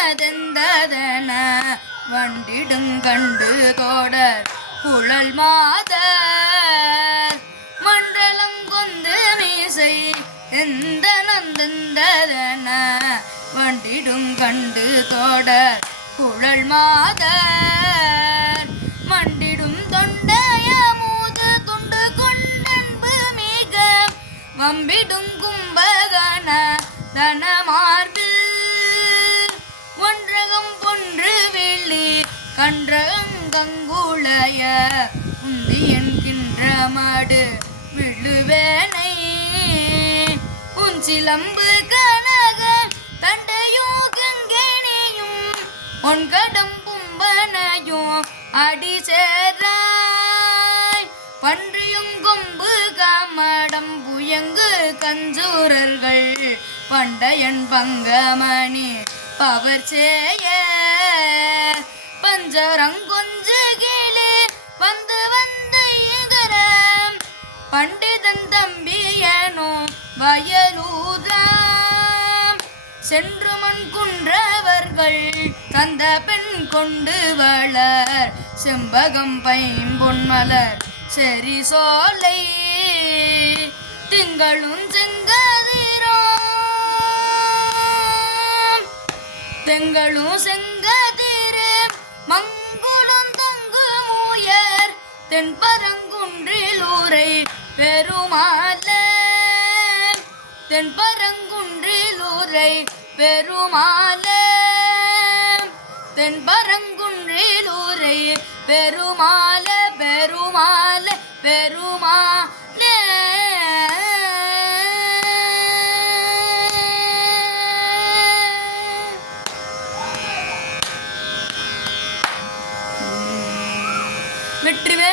எந்தனதெந்ததன வண்டிடும் கண்டு தோடர் குழல் மாதர் மண்டலம் கொந்து மீசை எந்தனந்தெந்ததன வண்டிடும் கண்டு தோடர் குழல் மாதர் மண்டிடும் தொண்டைய மூது துண்டு கொண்டன்பு மிக வம்பிடும் கும்பகன தனமார்பில் ஒன்றகம் பொன்று விழி கன்றகங்குளைய உந்தி என்கின்ற மாடு விழுவேனை உஞ்சிலம்பு கனக தண்டையோகங்கேணியும் ஒன்கடம் பும்பனையும் அடி சேராய் பன்றியும் கொம்பு காமடம் புயங்கு கஞ்சூரர்கள் பண்டையன் பங்கமணி பவர் சேய பஞ்சரங்கொஞ்சு கீழே வந்து வந்து இகரம் பண்டிதன் தம்பியனோ வயலூதாம் சென்று மண் குன்றவர்கள் தந்த பெண் கொண்டு வளர் செம்பகம் பைம்பொன்மலர் செரி சோலை திங்களும் செங்கதிரு மங்குளும் தங்கு மூயர் தென்பரங்குன்றில் ஊரை பெருமாளே தென்பரங்குன்றில் ஊரை பெருமாளே தென்பரங்குன்றில் ஊரை பெருமாளே பெருமாளே பெருமாளே வெற்றிவே